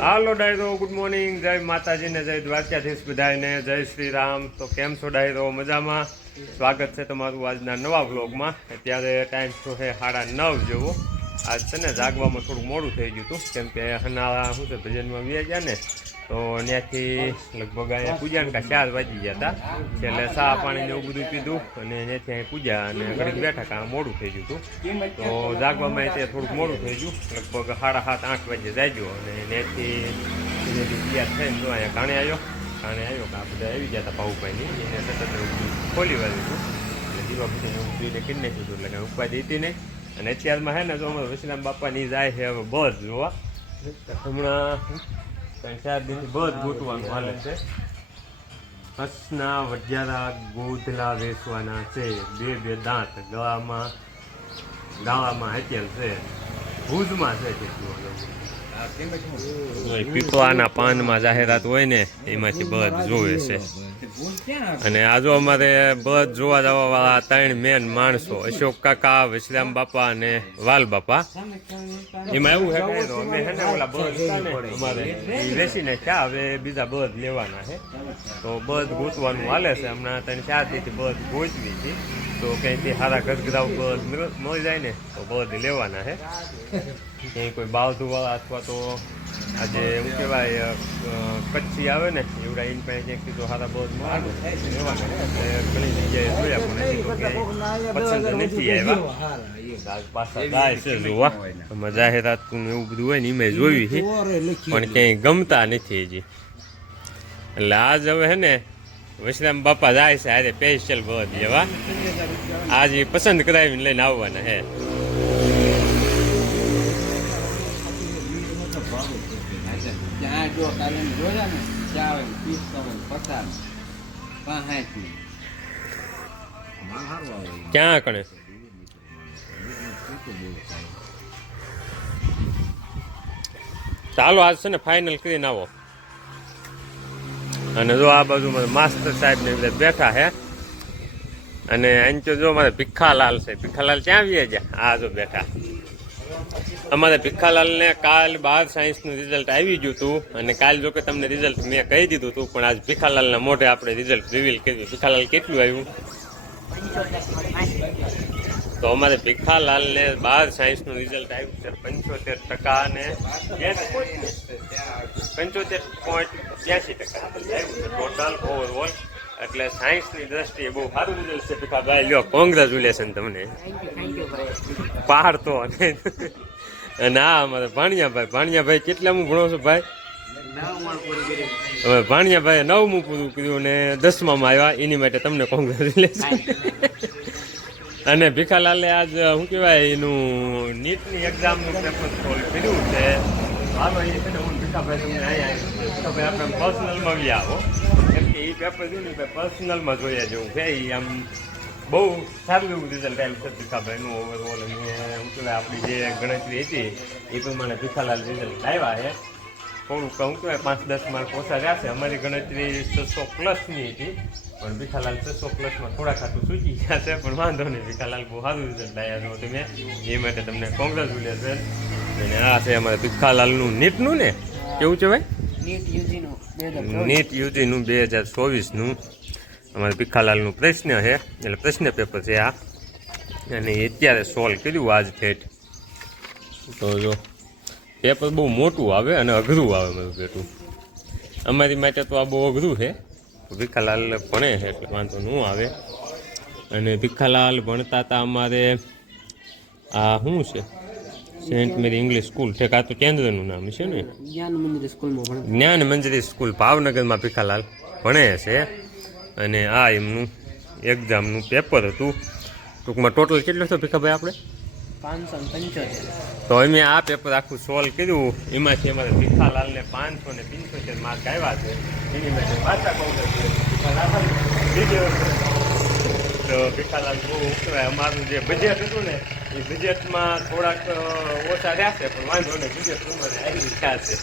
હાલો ડાયરો, good morning, જય માતાજી ને જય દ્વારકાધીશ બધાને, જય શ્રી રામ। તો કેમ છો ડાયરો? મજામાં? સ્વાગત છે તમારું આજના નવા વ્લોગમાં। અત્યારે ટાઈમ તો છે 9:30 જેવો। આજ છે ને જાગવામાં થોડું મોડું થઈ ગયું હતું, કેમ કે હનાળા શું છે ભજનમાં વ્યા ગયા ને, તો ત્યાંથી લગભગ અહીંયા પૂજાને 4 વાગી ગયા હતા। એટલે ચા પાણી ને એવું બધું પીધું અને ત્યાંથી અહીં પૂજા અને ઘડીક બેઠા કાં મોડું થઈ ગયું હતું। તો જાગવામાં ત્યાં થોડુંક મોડું થઈ ગયું, લગભગ 7:30-8 વાગે જાગ્યો અને ત્યાંથી તૈયાર થઈને જો અહીંયા કાણે આવ્યો કે આ બધા આવી ગયા હતા પાઉભાઈની, એને સતત ખોલી વાળ્યું હતું એટલે દીવા બધી એવું પીને કરી નાખ્યું હતું, એટલે કાંઈ ઉપાધિ હતી નહીં। અને અત્યારમાં છે ને જો અમારે વશીરામ બાપાની જાય છે હવે બસ જોવા, હમણાં 4 દિવસથી બસ ગોતવાનું હાલે છે। હસના વઢિયારા ગોધલા વેચવાના છે, બે દાંત ગાળામાં હત્યેલ છે, ભુજમાં છે કેટલું પીપળાના પાનમાં જાહેરાત હોય ને એમાંથી બળદ જોવે છે। અને આ જો અમારે બળદ જોવા જવા વાળા 3 મેન માણસો, અશોક કાકા, વશીરામ બાપા અને વાલ બાપા। એમાં એવું છે કે અમે છે ને ઓલા બળદ અમારે વેચીને ક્યાં હવે બીજા બળદ લેવાના છે, તો બળદ ગોતવાનું હાલે છે। હમણાં 3-4 દિવસથી બળદ ગોતવી છે, તો કંઈથી સારા ઘરઘરાવ બળદ મળી જાય ને તો બળદ લેવાના છે। ક્યાંય કોઈ બાવધુવાળા અથવા તો આજે શું કહેવાય કચ્છી આવે ને એવડા એની પાસે ક્યાંકથી તો સારા બળદ લેવાના છે। એટલે ઘણી જગ્યાએ જોયા પણ પસંદ નથી આવ્યા, પાછા ગાય છે જોવા, એમાં જાહેરાત એવું બધું હોય ને એમાં જોયું છે પણ ક્યાંય ગમતા નથી હજી। એટલે આજ હવે છે ને વશીરામ બાપા જાય છે અરે સ્પેશિયલ બળદ લેવા, આજે પસંદ કરાવીને લઈને આવવાના છે। ક્યાં કણે ચાલો આજ છે ને ફાઇનલ કરીને આવો। અને જો આ બાજુ માસ્ટર સાહેબ ને બધા બેઠા છે, અને અહીં તો જો અમારે ભીખાલાલ છે, ભીખાલાલ ક્યાં આવી ગયા? આ જો બેઠા અમારે ભીખાલાલ ને કાલ 12 સાયન્સનું રિઝલ્ટ આવી ગયું હતું, અને કાલ જો કે તમને રિઝલ્ટ મેં કહી દીધું હતું, પણ આજ ભીખાલાલના મોઢે આપણે રિઝલ્ટ રિવીલ કર્યું। ભીખાલાલ કેટલું આવ્યું? તો અમારે ભીખાલાલને 12 સાયન્સનું રિઝલ્ટ આવ્યું છે 75% અને 75.82% આવ્યું છે ટોટલ ઓવરઓલ। એટલે સાયન્સની દ્રષ્ટિએ બહુ સારું રિઝલ્ટ છે ભીખાભાઈ, લ્યો કોંગ્રેચ્યુલેશન તમને પહાડ તો। અને આ અમારે ભાણિયાભાઈ કેટલામું ભણો છો ભાઈ? હવે ભાણિયાભાઈએ 9મું પૂરું કર્યું અને 10મામાં આવ્યા, એની માટે તમને કોંગ્રેચ્યુલેશન। અને ભીખાલાલે આજ શું કહેવાય એનું નીટની એક્ઝામનું પેપર સોલ્વ કર્યું છે। હાલો એ છે ને હું ભીખાભાઈ તમને અહીંયા ભીખાભાઈ આપણે પર્સનલમાં બી આવો, કેમ કે એ પેપર છે ને પર્સનલમાં જોયા જેવું છે। એ આમ બહુ સારું એવું રિઝલ્ટ આવ્યું છે ભીખાભાઈનું ઓવરઓલ। અને શું કહેવાય આપણી જે ગણતરી હતી એ પ્રમાણે ભીખાલાલ રિઝલ્ટ આવ્યા છે। થોડુંક શું કહેવાય 5-10 માર્ક ઓછા રહ્યા છે, અમારી ગણતરી 600+ની હતી, પણ ભીખાલાલ 600+માં થોડા ખાતું સૂચી ગયા છે, પણ વાંધો નહીં, ભીખાલાલ બહુ સારું રિઝલ્ટ આવ્યા છો તમે, એ માટે તમને કોંગ્રેચ્યુલેશન। અને આ છે અમારે ભીખાલાલનું નીટનું ને કેવું છે ભાઈ? નીટ યુજીનું 2024નું અમારે ભીખાલાલનું પ્રશ્ન છે, એટલે પ્રશ્ન પેપર છે આ, અને અત્યારે સોલ્વ કર્યું આજ ઠેઠ। તો જો પેપર બહુ મોટું આવે અને અઘરું આવે મારું બેટું, અમારી માટે તો આ બહુ અઘરું છે, ભીખાલાલ ભણે છે એટલે વાંધો ન આવે। અને ભીખાલાલ ભણતા હતા અમારે આ શું છે સેન્ટ મેરી ઇંગ્લિશ સ્કૂલ, ઠેક આ તો કેન્દ્રનું નામ છે ને, જ્ઞાન મંજરી સ્કૂલ ભાવનગરમાં ભીખાલાલ ભણે છે। અને આ એમનું એક્ઝામનું પેપર હતું, ટૂંકમાં ટોટલ કેટલું હતું ભીખાભાઈ આપણે? 575। તો અમે આ પેપર આખું સોલ્વ કર્યું, એમાંથી અમારે ભીખાલાલને 575 માર્ક આવ્યા છે, એની માટે પાછા તો ભીખાલાલ બહુ કહેવાય અમારું જે બજેટ હતું ને એ બજેટમાં થોડાક ઓછા રહ્યા છે, પણ વાંધો નહીં, બજેટ પ્રમાણે આવી ગયા છે,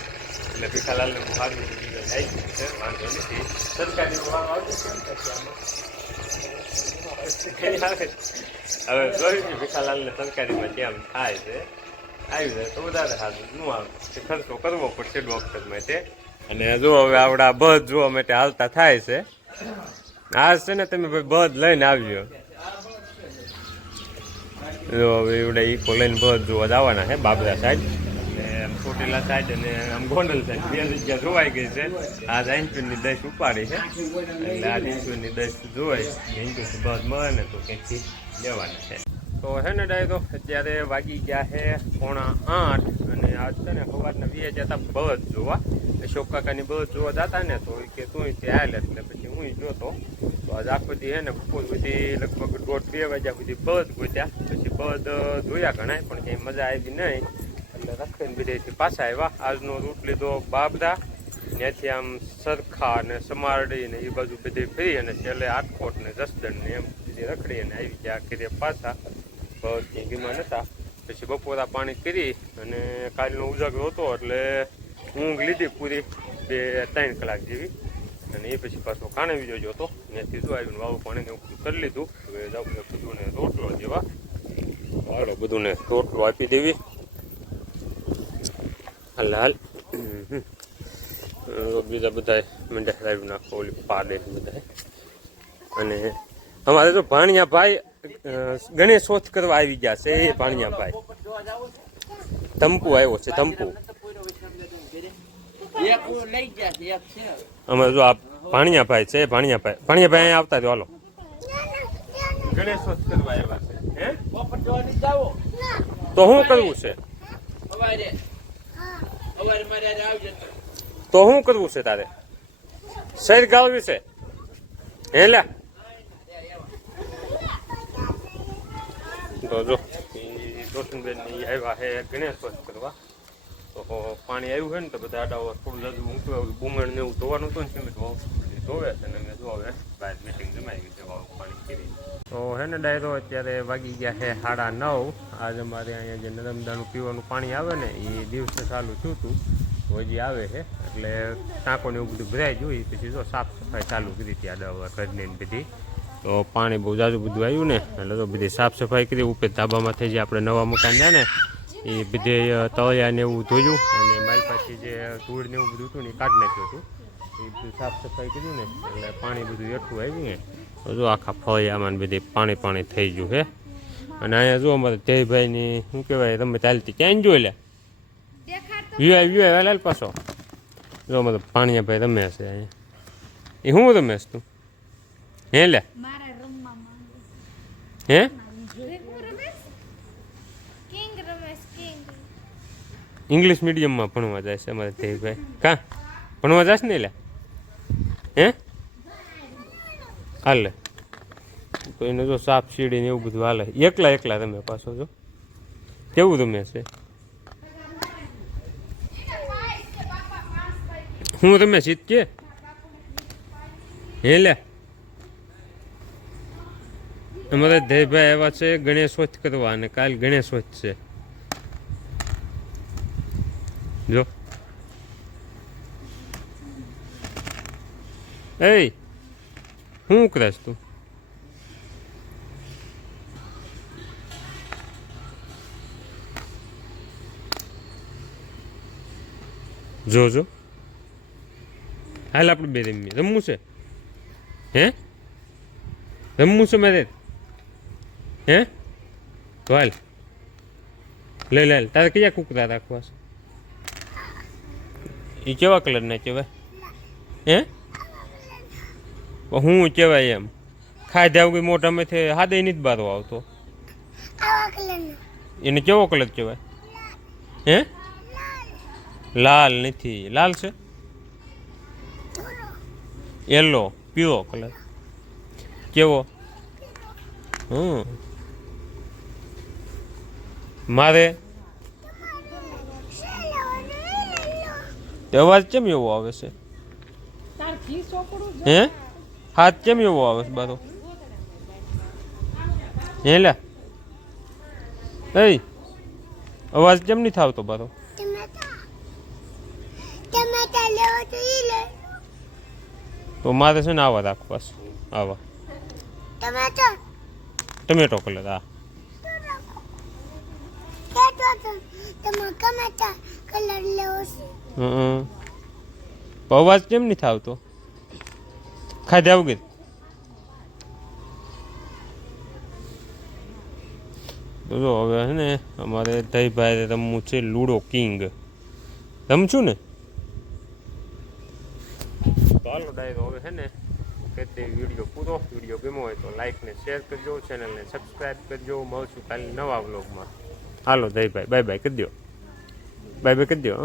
એટલે ભીખાલાલને બહુ સારું રિઝલ્ટ આવી છે, વાંધો નથી। સરકારી હવે જોયું કે ભીખાલાલને સરકારીમાં કેમ થાય છે। આવી જાય તો વધારે સારું ન આવે ખર્ચો કરવો પડશે ડોક્ટર માટે. અને જો હવે આવડા બધ જોવા માટે હાલતા થાય છે. આજ છે ને તમે ભાઈ બધ લઈને આવ્યો જો હવે એવડા ઈકો લઈને બધ જોવા જવાના છે બાબરા સાઈડ અને ચોટીલા સાઈડ અને આમ ગોંડલ સાઈડ બે જગ્યા જોવાઈ ગઈ છે. આજ ઇન્ચુની દસ ઉપાડી છે એટલે આજ ઇન્ચુની દસ જોવાય ઇન્ચુથી બધ મળે ને તો ક્યાંથી લેવાના છે. તો હે ને ડાયરો અત્યારે વાગી ગયા છે 7:45 અને આજ છે ને સવારના 2 જતા બધ જોવા અશોક કાકાની બધ જોવા જતા ને તો કે તું ત્યાં હાલ એટલે પછી હું જોતો. તો આજ આખો દી હે ને બપોર સુધી લગભગ 1:30-2 વાગ્યા સુધી બધ ગોત્યા પછી બધ જોયા ઘણા પણ કંઈ મજા આવી નહીં એટલે રખીને બીજેથી પાછા આવ્યા. આજનો રૂટ લીધો બાબરા ત્યાંથી આમ સરખા અને સમારડી ને એ બાજુ બધી ફરી અને છેલ્લે આટકોટ ને જસદણ ને એમ બધી રખડી અને આવી ગયા ઘરે પાછા. બધી ગીમાં નતા પછી બપોરા પાણી કરી અને કાલનો ઉજાગરો હતો એટલે ઊંઘ લીધી પૂરી 2-3 કલાક જેવી અને એ પછી પાછો કાણવી જોજો હતો ત્યાંથી શું આવીને વાવું પાણીને એવું કરી લીધું. હવે જાઉં બધુંને રોટલો દેવા હાલો બધુંને રોટલો આપી દેવી હાલ બીજા બધા મંડ્યા લાવી નાખો ઓલી પાડે બધા. અને અમારે તો ભાણિયા ભાઈ ગણેશોત્સવ કરવા આવી ગયા છે. એ ભાણિયા ભાઈ ધંપુ આવ્યો છે ધંપુ. અમારે જો આ ભાણિયા ભાઈ છે ભાણિયા ભાઈ આવતા રહ્યો હાલો ગણેશોત્સવ કરવા આવ્યા છે. હે તો શું કરવું છે તો શું કરવું છે તારે શેર ગાળવી છે હે લ્યા. તો જો રોશનબેન આવ્યા છે ગણેશોત્સવ કરવા તો પાણી આવ્યું છે ને તો બધા આડા થોડું જાજુ મૂકવું બુમણ ને એવું ધોવાનું હતું ને સિમેન્ટ ધોવે છે ને મેં જો હવે બહાર મીટિંગ જમાઈ ગઈ છે પાણી કરી. તો હે ને ડાયરો અત્યારે વાગી ગયા છે 9:30. આજે અમારે અહીંયા જે નર્મદાનું પીવાનું પાણી આવે ને એ દિવસે ચાલુ થયું હતું હજી આવે છે એટલે ટાંકો ને એવું બધું ભરાઈ ગયું. પછી જો સાફ સફાઈ ચાલુ કરી હતી આડા ઘરની બધી. તો પાણી બહુ જાજુ બધું આવ્યું ને એટલે તો બધી સાફ સફાઈ કરી ઉપર ધાબામાંથી જે આપણે નવા મકાન છે ને એ બધે તળિયા ને એવું ધોયું અને મારી પાસે જે ધૂળ ને એવું બધું હતું ને એ કાઢી નાખ્યું હતું. એ બધું સાફ સફાઈ કર્યું ને એટલે પાણી બધું એટલું આવ્યું ને તો જો આખા ફળિયામાં બધી પાણી થઈ ગયું છે. અને અહીંયા જો અમારે જયભાઈની શું કહેવાય રમત ચાલતી ક્યાં જોઈ લે વ્યૂ લાલ પાછો જો અમારે પાણીયા ભાઈ રમે છે અહીંયા. એ શું રમેશ તું હે લે હે ઇંગ્લિશ મીડિયમમાં ભણવા જાય છે અમારે જયભાઈ. કાં ભણવા જશ ને લે હે હાલે તો એને જો સાપ સીડી ને એવું બધું હાલે. એકલા રમે પાછો જો કેવું રમે છે. હું રમે સીત કે હે લે અમારે જયભાઈ આવ્યા છે ગણેશોત્સવ કરવા અને કાલ ગણેશોત્સવ છે જો. એ શું કરાશ તું જો હાલ આપણે બે રમવું છે હે રમવું છે મારે હે તો હાલ લે તારે કયા કુકરા રાખવા છે એ કેવા કલરના કહેવાય હે હું કહેવાય એમ ખાધ્યા વગર મોઢામાંથી હાદે નથી બારો આવતો એને કેવો કલર કહેવાય હે લાલ નથી લાલ છે યલો પીળો કલર કેવો મારે અવાજ કેમ એવો આવે છે હે હાથ કેમ એવો આવે છે બારો હે લે અવાજ કેમ નહીં થાવતો બારો તો મારે છે ને આવા રાખવા આવા ટમેટો કલર હા હં અવાજ કેમ નથી આવતો ખાધા વગર જો હવે હે ને અમારે દહીભાઈ રમવું છે લૂડો કિંગ રમશું ને તો હાલો ડાયરો હવે છે ને તે વિડીયો પૂરો વિડીયો ગમ્યો હોય તો લાઈક ને શેર કરજો ચેનલને સબસ્ક્રાઈબ કરજો મળશું કાલે નવા વ્લોગમાં હાલો દહીભાઈ બાય બાય કરી દો બાય બાય કરી દો